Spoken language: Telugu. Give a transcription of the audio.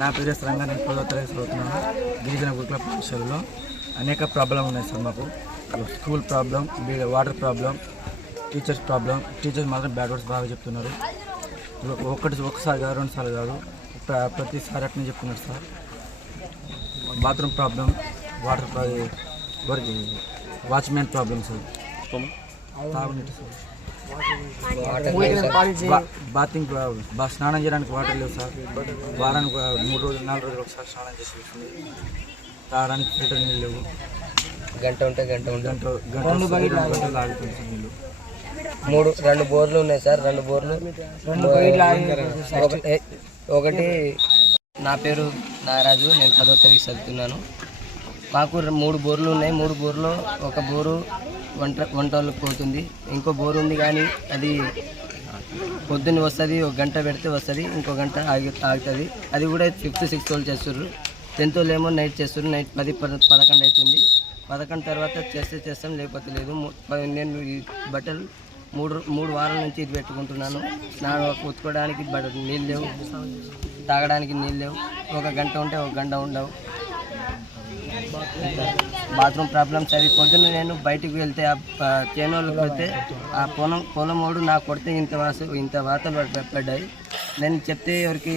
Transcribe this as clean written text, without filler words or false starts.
నా పేరు రంగాన్ని 10వ తరగతి చదువుతున్నాను. గిరిజన గురుకుల పాఠశాలలో అనేక ప్రాబ్లం ఉన్నాయి సార్. మాకు school problem, water problem, teachers problem. Teachers మాత్రం బ్యాడ్ వర్డ్స్ బాగా చెప్తున్నారు. ఒకసారి కాదు, 2 సార్లు కాదు, ప్రతిసారి అట్నే చెప్తున్నారు sir. Bathroom problem, watchman problem sir. తాగునీటి సార్, బాతింగ్, స్నానం చేయడానికి వాటర్ లేవు సార్. వారానికి 3 రోజులు 4 రోజులు ఒకసారి స్నానం చేసి వస్తుంది. తాగడానికి ఫిల్టర్ నీళ్ళు లేవు. గంట గంటలు ఆగుతుంది సార్ నీళ్ళు. 2 బోర్లు ఉన్నాయి సార్. 2 బోర్లు ఒకటి. నా పేరు నాగరాజు, నేను 10వ తరగతి చదువుతున్నాను. మాకు 3 బోర్లు ఉన్నాయి. 3 బోర్లో ఒక బోరు వంటలకు పోతుంది, ఇంకో బోరు ఉంది కానీ అది పొద్దున్న వస్తుంది, 1 గంట పెడితే వస్తుంది, ఇంకో గంట ఆగుతుంది. అది కూడా 5th 6th వాళ్ళు చేస్తుర్రు. 10th వాళ్ళు ఏమో నైట్ చేస్తుర్రు. నైట్ 10, 11 అవుతుంది. 11 తర్వాత చేస్తాం, లేకపోతే లేదు. నేను ఈ బట్టలు 3 వారాల నుంచి ఇది పెట్టుకుంటున్నాను. ఉతుకోవడానికి నీళ్ళు లేవు, తాగడానికి నీళ్ళు లేవు. 1 గంట ఉంటే 1 గంట ఉండవు. బాత్రూమ్ ప్రాబ్లమ్స్ అవి. పొద్దున్న నేను బయటికి వెళ్తే చేనులకు వెళ్తే ఆ పొలం ఓడు నాకు కొడితే ఇంత వాతలు పడ్డాయి. నేను చెప్తే ఎవరికి